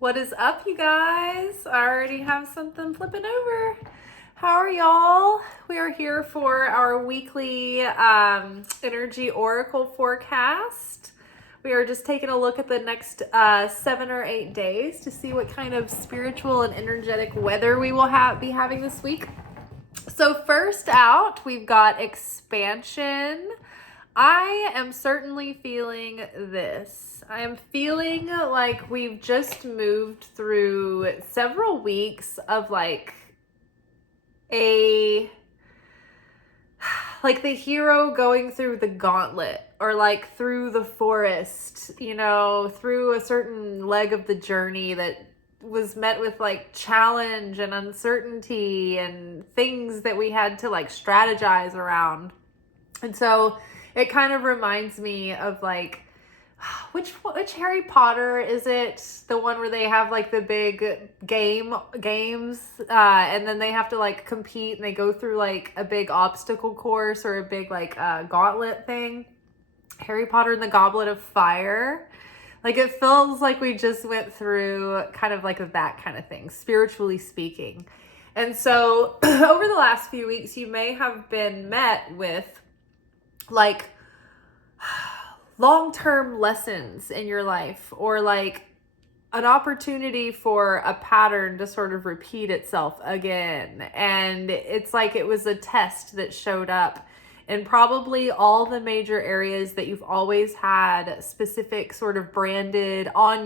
What is up, you guys? I already have something flipping over. How are y'all? We are here for our weekly energy oracle forecast. We are just taking a look at the next 7 or 8 days to see what kind of spiritual and energetic weather we will be having this week. So first out, we've got expansion. I am certainly feeling this. I am feeling like we've just moved through several weeks of like the hero going through the gauntlet, or like through the forest, through a certain leg of the journey that was met with like challenge and uncertainty and things that we had to like strategize around. And so it kind of reminds me of like, which Harry Potter is it? The one where they have like the big games, and then they have to like compete and they go through like a big obstacle course or a big like gauntlet thing. Harry Potter and the Goblet of Fire. Like, it feels like we just went through kind of like that kind of thing, spiritually speaking. And so over the last few weeks, you may have been met with like long-term lessons in your life, or like an opportunity for a pattern to sort of repeat itself again. And it's like it was a test that showed up in probably all the major areas that you've always had specific sort of branded on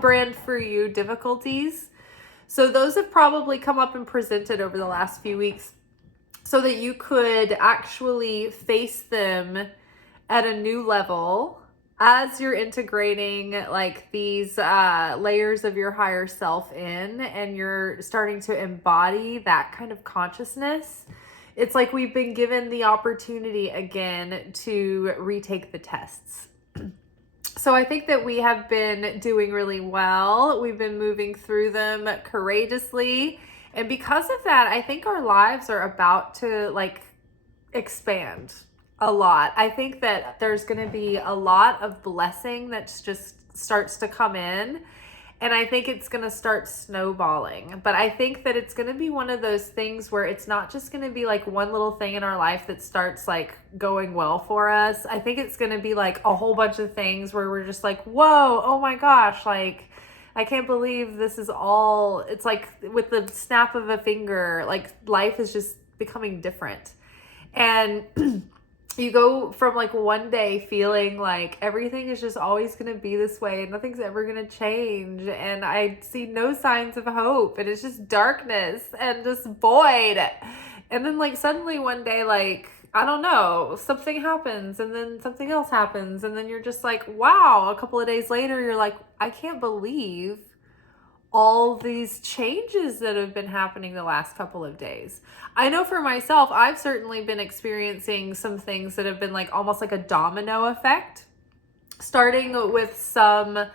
brand for you difficulties. So those have probably come up and presented over the last few weeks so that you could actually face them at a new level as you're integrating like these layers of your higher self in, and you're starting to embody that kind of consciousness. It's like we've been given the opportunity again to retake the tests. So I think that we have been doing really well. We've been moving through them courageously. And because of that, I think our lives are about to like expand a lot. I think that there's going to be a lot of blessing that just starts to come in. And I think it's going to start snowballing. But I think that it's going to be one of those things where it's not just going to be like one little thing in our life that starts like going well for us. I think it's going to be like a whole bunch of things where we're just like, whoa, oh my gosh, like I can't believe this is all. It's like with the snap of a finger, like life is just becoming different. And you go from like one day feeling like everything is just always going to be this way and nothing's ever going to change, and I see no signs of hope, and it's just darkness and just void. And then like suddenly one day, like, I don't know, something happens, and then something else happens, and then you're just like, wow, a couple of days later you're like, I can't believe all these changes that have been happening the last couple of days. I know for myself, I've certainly been experiencing some things that have been like almost like a domino effect, starting with some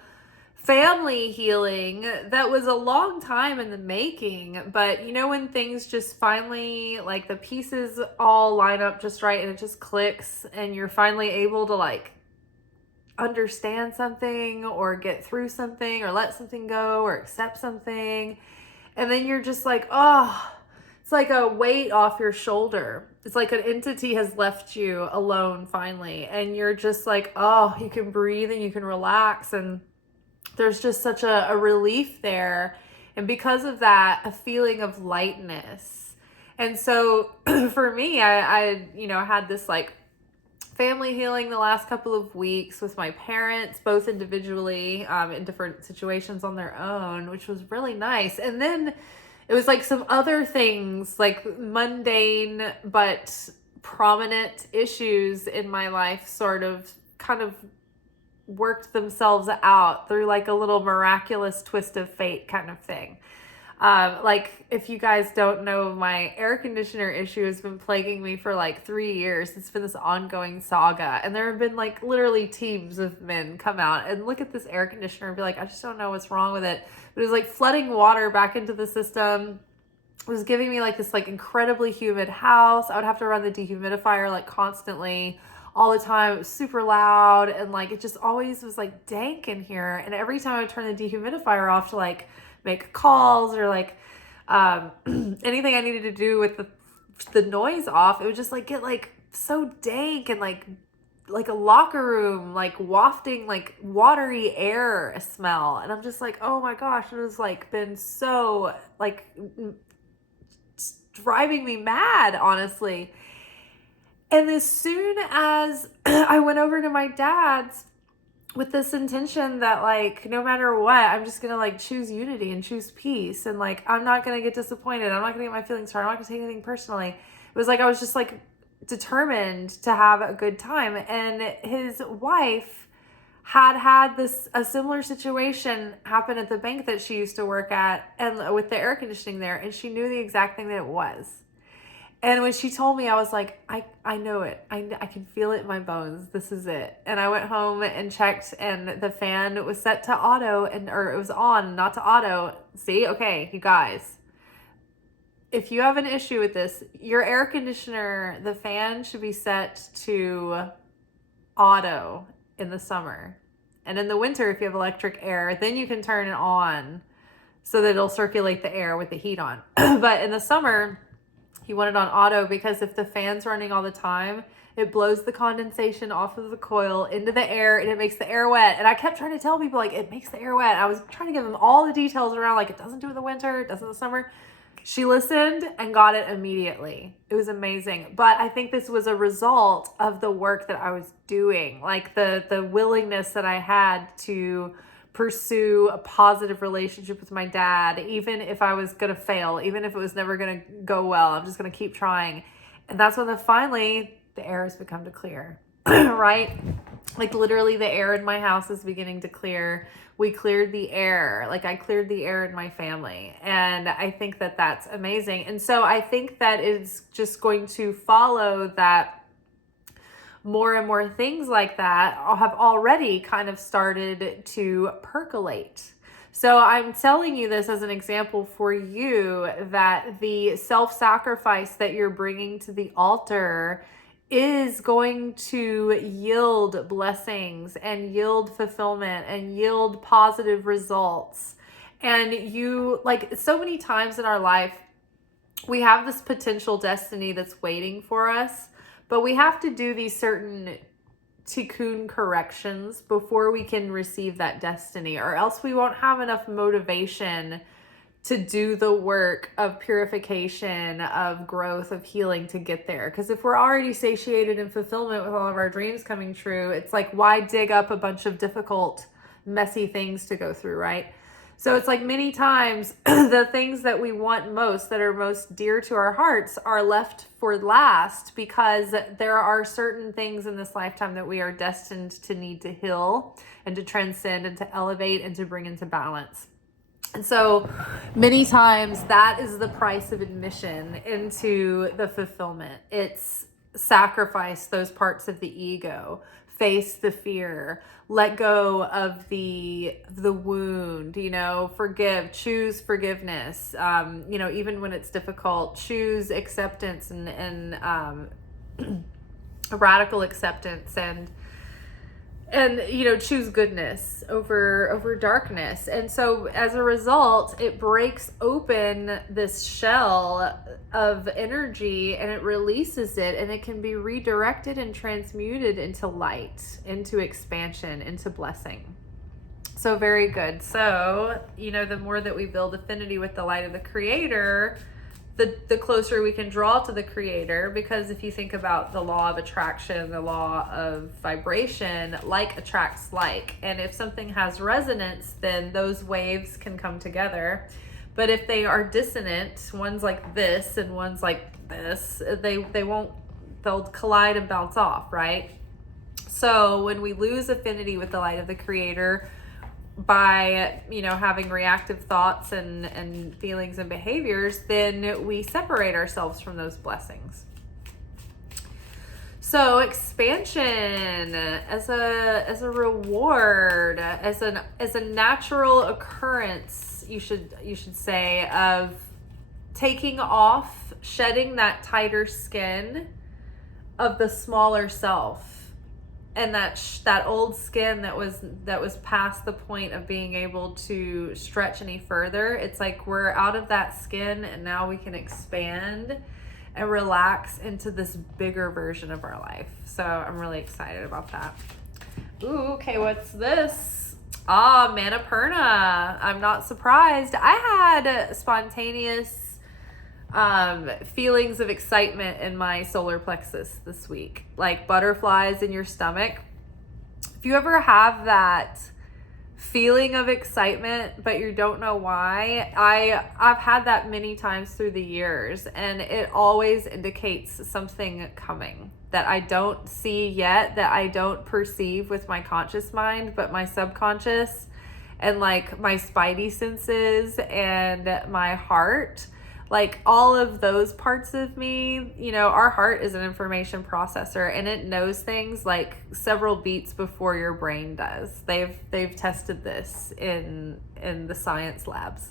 family healing that was a long time in the making. But you know, when things just finally, like the pieces all line up just right and it just clicks, and you're finally able to like understand something or get through something or let something go or accept something, and then you're just like, oh, it's like a weight off your shoulder. It's like an entity has left you alone finally, and you're just like, oh, you can breathe and you can relax, and there's just such a relief there. And because of that, a feeling of lightness. And so for me, I had this like family healing the last couple of weeks with my parents, both individually, in different situations on their own, which was really nice. And then it was like some other things, like mundane but prominent issues in my life sort of kind of worked themselves out through like a little miraculous twist of fate kind of thing. Like, if you guys don't know, my air conditioner issue has been plaguing me for like 3 years. It's been this ongoing saga, and there have been like literally teams of men come out and look at this air conditioner and be like, I just don't know what's wrong with it. But it was like flooding water back into the system. It was giving me like this like incredibly humid house. I would have to run the dehumidifier like constantly. all the time. It was super loud, and like it just always was like dank in here. And every time I would turn the dehumidifier off to like make calls or like anything I needed to do with the noise off, it would just like get like so dank and like a locker room, like wafting like watery air smell. And I'm just like, oh my gosh, it was like been so like driving me mad, honestly. And as soon as I went over to my dad's with this intention that like, no matter what, I'm just going to like choose unity and choose peace. And like, I'm not going to get disappointed. I'm not going to get my feelings hurt. I'm not going to take anything personally. It was like, I was just like determined to have a good time. And his wife had a similar situation happen at the bank that she used to work at, and with the air conditioning there. And she knew the exact thing that it was. And when she told me, I was like, I know it. I can feel it in my bones. This is it. And I went home and checked, and the fan was set to auto, or it was on, not to auto. See? Okay, you guys. If you have an issue with this, your air conditioner, the fan should be set to auto in the summer. And in the winter, if you have electric air, then you can turn it on so that it'll circulate the air with the heat on. But in the summer, you want it on auto, because if the fan's running all the time, it blows the condensation off of the coil into the air, and it makes the air wet. And I kept trying to tell people, like, it makes the air wet. I was trying to give them all the details around, like, it doesn't do it in the winter, it doesn't in the summer. She listened and got it immediately. It was amazing. But I think this was a result of the work that I was doing, like the willingness that I had to pursue a positive relationship with my dad, even if I was going to fail, even if it was never going to go well. I'm just going to keep trying. And that's when finally the air has become to clear, right? Like literally the air in my house is beginning to clear. We cleared the air. Like I cleared the air in my family. And I think that that's amazing. And so I think that it's just going to follow that more and more things like that have already kind of started to percolate. So I'm telling you this as an example for you, that the self-sacrifice that you're bringing to the altar is going to yield blessings and yield fulfillment and yield positive results. And you, like so many times in our life, we have this potential destiny that's waiting for us, but we have to do these certain tikkun corrections before we can receive that destiny, or else we won't have enough motivation to do the work of purification, of growth, of healing to get there. Because if we're already satiated in fulfillment with all of our dreams coming true, it's like, why dig up a bunch of difficult, messy things to go through, right? So it's like many times the things that we want most, that are most dear to our hearts, are left for last, because there are certain things in this lifetime that we are destined to need to heal and to transcend and to elevate and to bring into balance. And so many times that is the price of admission into the fulfillment. It's sacrifice those parts of the ego, face the fear, let go of the wound, forgive, choose forgiveness, even when it's difficult, choose acceptance and radical acceptance, and choose goodness over darkness. And so as a result, it breaks open this shell of energy and it releases it, and it can be redirected and transmuted into light, into expansion, into blessing. So very good. So, the more that we build affinity with the light of the Creator, the closer we can draw to the Creator. Because if you think about the law of attraction, the law of vibration, like attracts like. And if something has resonance, then those waves can come together. But if they are dissonant, one's like this and one's like this, they'll collide and bounce off, right? So when we lose affinity with the light of the Creator, by having reactive thoughts and feelings and behaviors, then we separate ourselves from those blessings. So expansion as a reward, as a natural occurrence, you should say, of taking off, shedding that tighter skin of the smaller self, and that old skin that was past the point of being able to stretch any further, it's like we're out of that skin and now we can expand and relax into this bigger version of our life. So I'm really excited about that. Ooh, okay, what's this? Manapurna. I'm not surprised. I had spontaneous feelings of excitement in my solar plexus this week, like butterflies in your stomach. If you ever have that feeling of excitement but you don't know why, I've had that many times through the years, and it always indicates something coming that I don't see yet, that I don't perceive with my conscious mind, but my subconscious and like my spidey senses and my heart, like all of those parts of me, you know, our heart is an information processor and it knows things like several beats before your brain does. They've tested this in the science labs.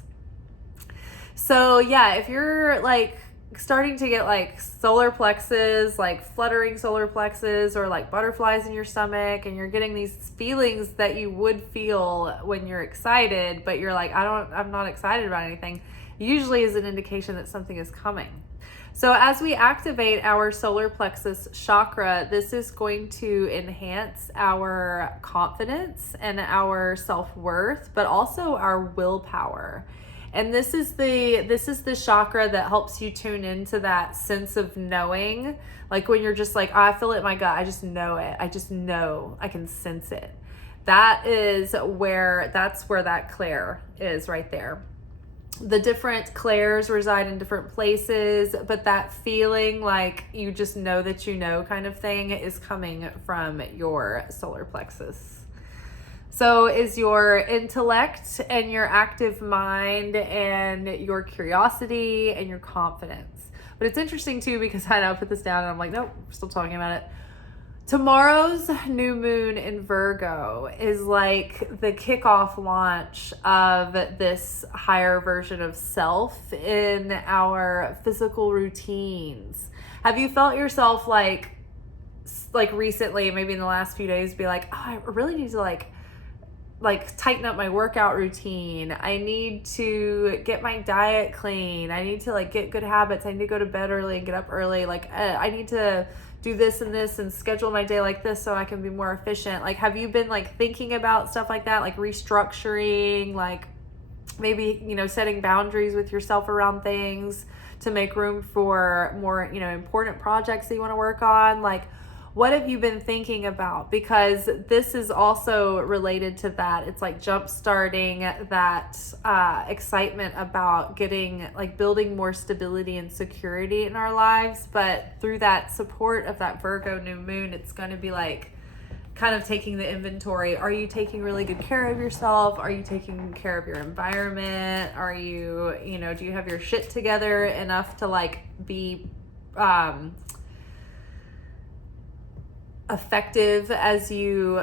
So yeah, if you're like starting to get like solar plexus, like fluttering solar plexus, or like butterflies in your stomach, and you're getting these feelings that you would feel when you're excited, but you're like, I'm not excited about anything, usually is an indication that something is coming. So as we activate our solar plexus chakra, this is going to enhance our confidence and our self-worth, but also our willpower. And this is the chakra that helps you tune into that sense of knowing, like when you're just like, oh, I feel it in my gut, I just know it, I just know, I can sense it. That's where that clair is, right there. The different clairs reside in different places, but that feeling like you just know that you know kind of thing is coming from your solar plexus. So is your intellect and your active mind and your curiosity and your confidence. But it's interesting too, because I know I put this down and I'm like, nope, we're still talking about it. Tomorrow's new moon in Virgo is like the kickoff launch of this higher version of self in our physical routines. Have you felt yourself like recently, maybe in the last few days, be like, oh, I really need to like tighten up my workout routine. I need to get my diet clean. I need to like get good habits. I need to go to bed early and get up early. Like I need to do this and schedule my day like this so I can be more efficient. Like, have you been like thinking about stuff like that, like restructuring, like maybe, you know, setting boundaries with yourself around things to make room for more, you know, important projects that you want to work on? Like, what have you been thinking about? Because this is also related to that. It's like jump starting that excitement about building more stability and security in our lives. But through that support of that Virgo new moon, it's going to be like kind of taking the inventory. Are you taking really good care of yourself? Are you taking care of your environment? Are you, you know, do you have your shit together enough to like be effective as you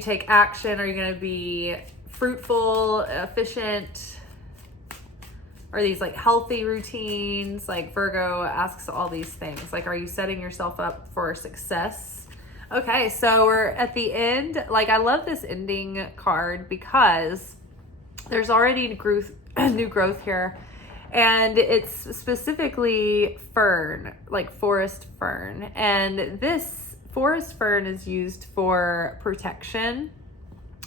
take action? Are you going to be fruitful, efficient? Are these like healthy routines? Like Virgo asks all these things. Like, are you setting yourself up for success? Okay, so we're at the end. Like, I love this ending card because there's already new growth here. And it's specifically fern, like forest fern. And this forest fern is used for protection.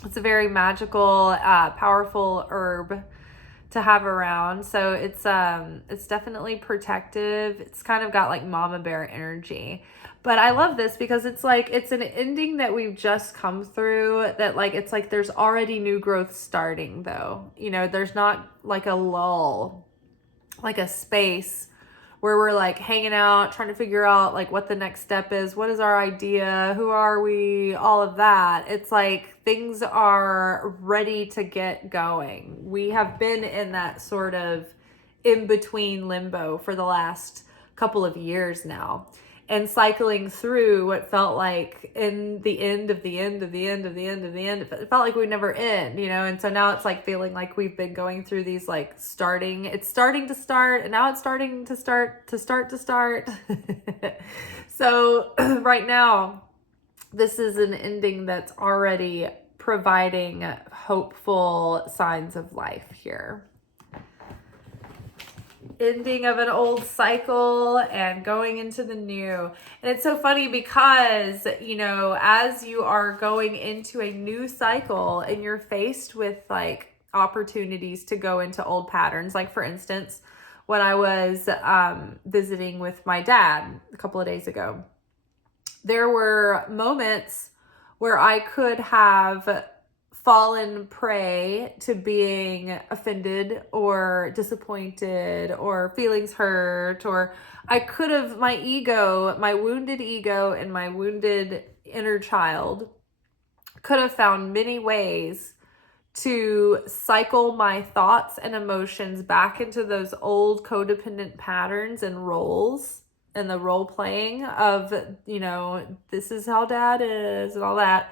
It's a very magical, powerful herb to have around. So it's definitely protective. It's kind of got like mama bear energy. But I love this because it's like, it's an ending that we've just come through, that like, it's like there's already new growth starting though. You know, there's not like a lull, like a space where we're like hanging out, trying to figure out like what the next step is. What is our idea? Who are we? All of that. It's like things are ready to get going. We have been in that sort of in between limbo for the last couple of years now, and cycling through what felt like in the end of the end of the end of the end of the end. It felt like we never end, you know? And so now it's like feeling like we've been going through these like it's starting to start, and now it's starting to start. So right now this is an ending that's already providing hopeful signs of life here. Ending of an old cycle and going into the new. And it's so funny because, you know, as you are going into a new cycle and you're faced with like opportunities to go into old patterns, like for instance, when I was visiting with my dad a couple of days ago, there were moments where I could have fallen prey to being offended or disappointed or feelings hurt, or I could have, my ego, my wounded ego and my wounded inner child could have found many ways to cycle my thoughts and emotions back into those old codependent patterns and roles and the role playing of, you know, this is how dad is and all that.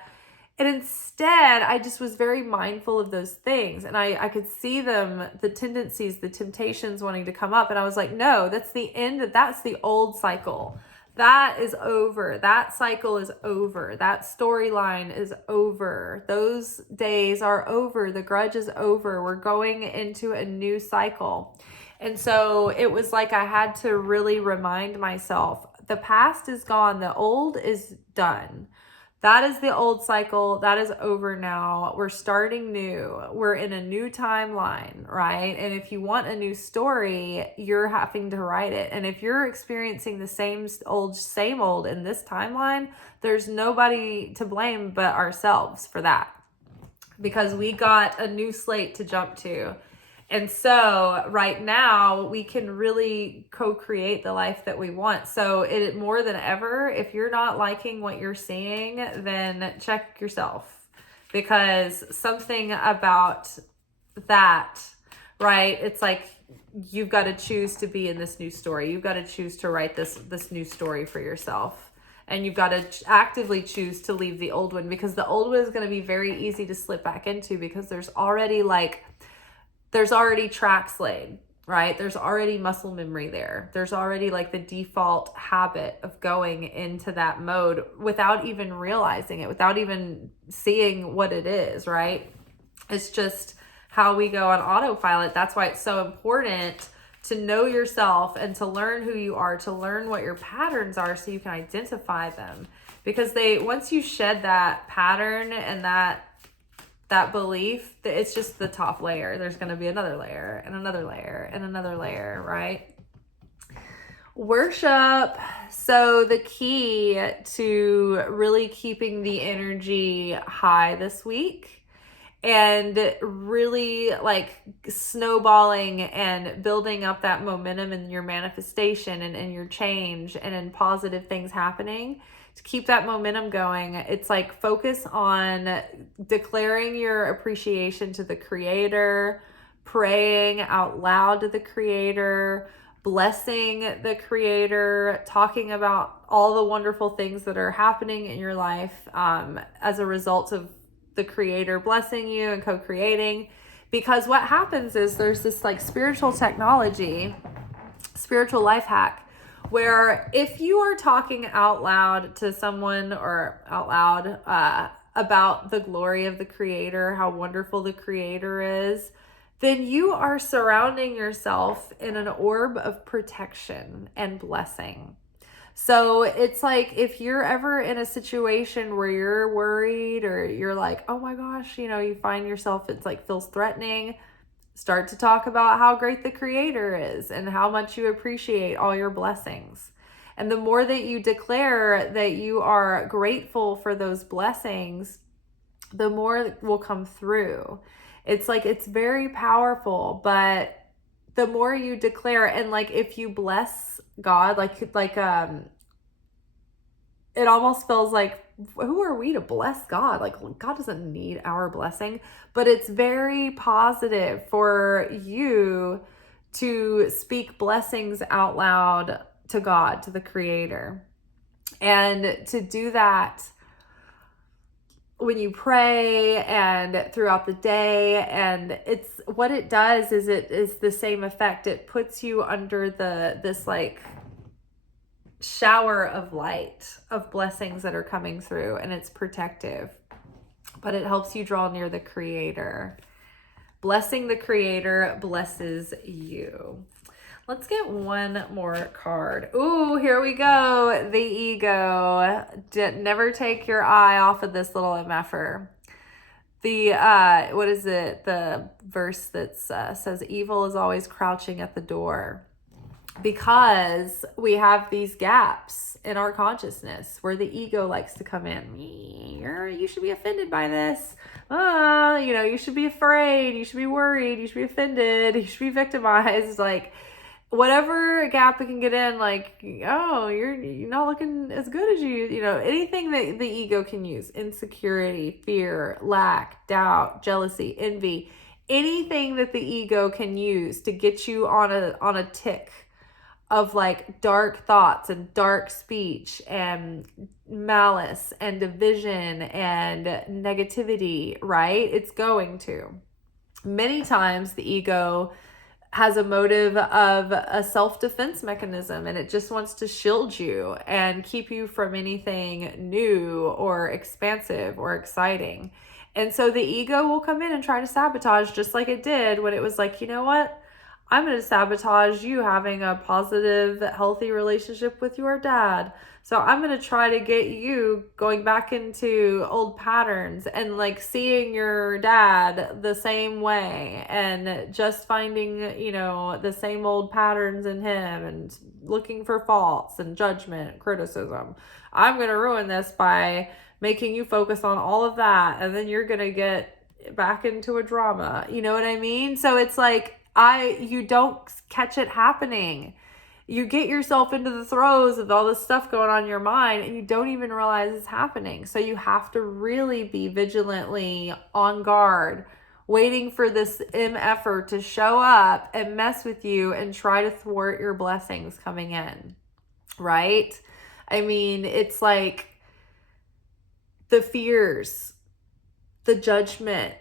And instead, I just was very mindful of those things. And I could see them, the tendencies, the temptations wanting to come up. And I was like, no, that's the end. That's the old cycle. That is over. That cycle is over. That storyline is over. Those days are over. The grudge is over. We're going into a new cycle. And so it was like I had to really remind myself, the past is gone. The old is done. That is the old cycle. That is over now. We're starting new. We're in a new timeline, right? And if you want a new story, you're having to write it. And if you're experiencing the same old in this timeline, there's nobody to blame but ourselves for that, because we got a new slate to jump to. And so right now we can really co-create the life that we want. So it more than ever, if you're not liking what you're seeing, then check yourself, because something about that, right? It's like you've got to choose to be in this new story. You've got to choose to write this new story for yourself. And you've got to actively choose to leave the old one, because the old one is going to be very easy to slip back into, because there's already tracks laid, right? There's already muscle memory there. There's already like the default habit of going into that mode without even realizing it, without even seeing what it is, right? It's just how we go on autopilot. That's why it's so important to know yourself and to learn who you are, to learn what your patterns are so you can identify them. Because once you shed that pattern and that belief, it's just the top layer. There's going to be another layer and another layer and another layer, right? Worship. So the key to really keeping the energy high this week and really like snowballing and building up that momentum in your manifestation and in your change and in positive things happening, to keep that momentum going, it's like focus on declaring your appreciation to the Creator, praying out loud to the Creator, blessing the Creator, talking about all the wonderful things that are happening in your life as a result of the Creator blessing you and co-creating. Because what happens is there's this like spiritual technology, spiritual life hack, where if you are talking out loud to someone or out loud about the glory of the Creator, how wonderful the Creator is, then you are surrounding yourself in an orb of protection and blessing. So it's like if you're ever in a situation where you're worried or you're like, oh my gosh, you know, you find yourself, it's like feels threatening, start to talk about how great the Creator is and how much you appreciate all your blessings. And the more that you declare that you are grateful for those blessings, the more will come through. It's like, it's very powerful, but the more you declare, and like if you bless God, like it almost feels like, who are we to bless God? Like God doesn't need our blessing, but it's very positive for you to speak blessings out loud to God, to the Creator. And to do that when you pray and throughout the day, and it's what it does is it is the same effect. It puts you under this like shower of light, of blessings that are coming through, and it's protective, but it helps you draw near the Creator. Blessing the Creator blesses you. Let's get one more card. Ooh, here we go. The ego. Never take your eye off of this little MFer. The, what is it? The verse that says, evil is always crouching at the door. Because we have these gaps in our consciousness where the ego likes to come in. You should be offended by this. You should be afraid. You should be worried. You should be offended. You should be victimized. Like, whatever gap it can get in, like, oh, you're not looking as good as anything that the ego can use, insecurity, fear, lack, doubt, jealousy, envy, anything that the ego can use to get you on a tick of like dark thoughts and dark speech and malice and division and negativity, right? It's going to. Many times the ego has a motive of a self-defense mechanism, and it just wants to shield you and keep you from anything new or expansive or exciting. And so the ego will come in and try to sabotage, just like it did when it was like, you know what? I'm going to sabotage you having a positive, healthy relationship with your dad. So I'm going to try to get you going back into old patterns and like seeing your dad the same way and just finding, the same old patterns in him and looking for faults and judgment, criticism. I'm going to ruin this by making you focus on all of that. And then you're going to get back into a drama. You know what I mean? So it's like, you don't catch it happening. You get yourself into the throes of all this stuff going on in your mind and you don't even realize it's happening. So you have to really be vigilantly on guard, waiting for this MFer to show up and mess with you and try to thwart your blessings coming in, right? I mean, it's like the fears, the judgment,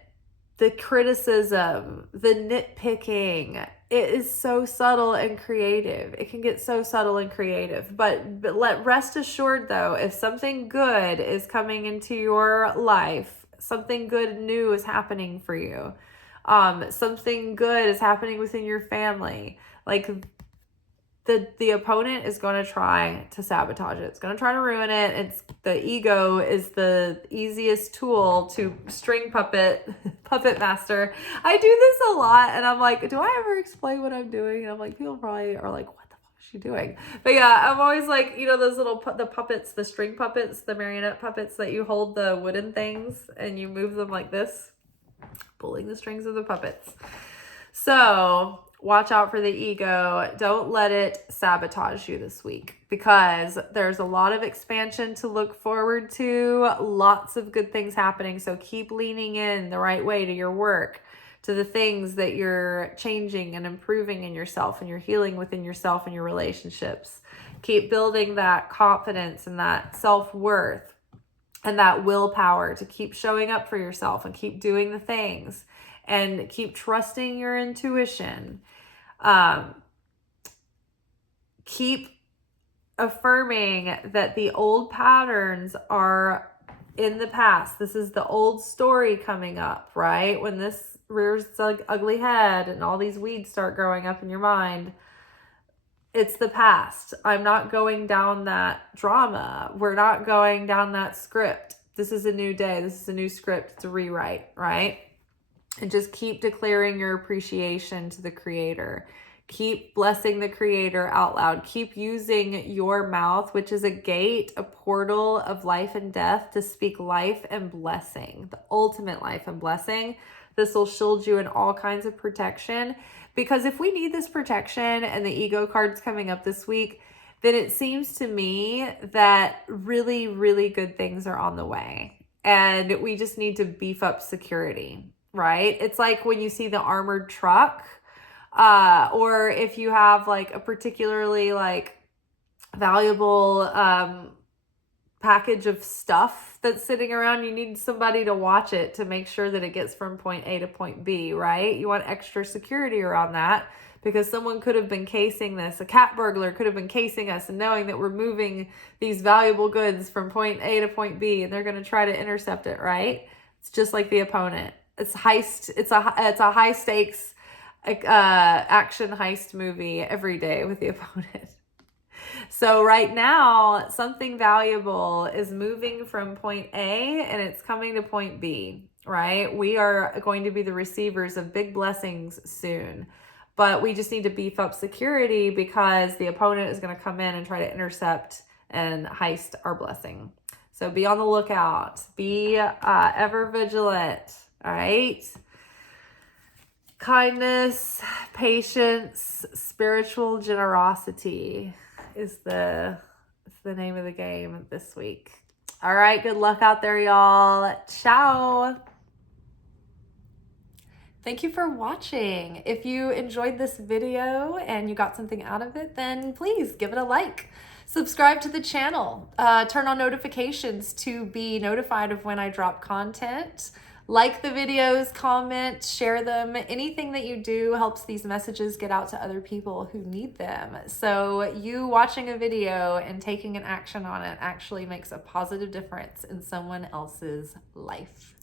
the criticism, the nitpicking. It is so subtle and creative. It can get so subtle and creative. But rest assured though, if something good is coming into your life, something good new is happening for you. Something good is happening within your family. Like the opponent is going to try to sabotage it. It's going to try to ruin it. The ego is the easiest tool to string puppet master. I do this a lot and I'm like, do I ever explain what I'm doing? And I'm like, people probably are like, what the fuck is she doing? But yeah, I'm always like, those little, the puppets, the string puppets, the marionette puppets that you hold the wooden things and you move them like this, pulling the strings of the puppets. So watch out for the ego. Don't let it sabotage you this week because there's a lot of expansion to look forward to, lots of good things happening. So keep leaning in the right way to your work, to the things that you're changing and improving in yourself and you're healing within yourself and your relationships. Keep building that confidence and that self-worth and that willpower to keep showing up for yourself and keep doing the things and keep trusting your intuition. Keep affirming that the old patterns are in the past. This is the old story coming up, right? When this rears its ugly head and all these weeds start growing up in your mind, it's the past. I'm not going down that drama. We're not going down that script. This is a new day. This is a new script. It's a rewrite, right? And just keep declaring your appreciation to the Creator. Keep blessing the Creator out loud. Keep using your mouth, which is a gate, a portal of life and death, to speak life and blessing, the ultimate life and blessing. This will shield you in all kinds of protection. Because if we need this protection and the ego card's coming up this week, then it seems to me that really, really good things are on the way. And we just need to beef up security. Right? It's like when you see the armored truck, or if you have like a particularly like valuable package of stuff that's sitting around. You need somebody to watch it to make sure that it gets from point A to point B, right? You want extra security around that because someone could have been casing this. A cat burglar could have been casing us and knowing that we're moving these valuable goods from point A to point B, and they're going to try to intercept it, right? It's just like the opponent. It's heist. It's a high stakes action heist movie every day with the opponent. So right now, something valuable is moving from point A and it's coming to point B, right? We are going to be the receivers of big blessings soon, but we just need to beef up security because the opponent is going to come in and try to intercept and heist our blessing. So be on the lookout. Be ever vigilant, all right? Kindness, patience, spiritual generosity is the name of the game this week. All right, good luck out there, y'all. Ciao. Thank you for watching. If you enjoyed this video and you got something out of it, then please give it a like. Subscribe to the channel. Turn on notifications to be notified of when I drop content. Like the videos, comment, share them. Anything that you do helps these messages get out to other people who need them. So you watching a video and taking an action on it actually makes a positive difference in someone else's life.